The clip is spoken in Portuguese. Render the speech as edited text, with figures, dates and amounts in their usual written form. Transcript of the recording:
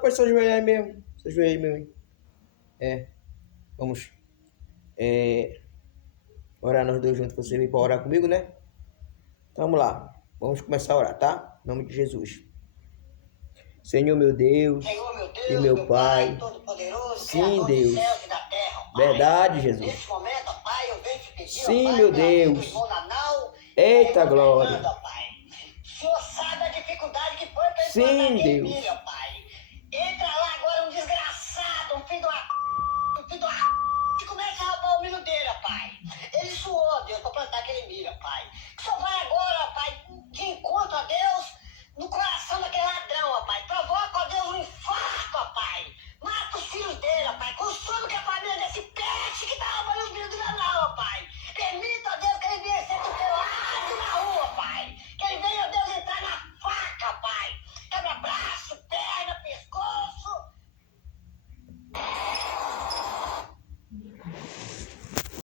Pode se ajoelhar aí mesmo. Se ajoelhar aí mesmo. Vamos orar nós dois juntos. Você veio para orar comigo, né? Então vamos lá. Vamos começar a orar, tá? Em nome de Jesus. Senhor meu Deus, e meu Pai, sim, Deus, verdade, Jesus. Nesse momento, ó Pai, eu venho te pedir, Sim, ó Pai, meu Deus. Eita glória. O Senhor sabe a dificuldade que foi para Sim, Deus. ó Pai.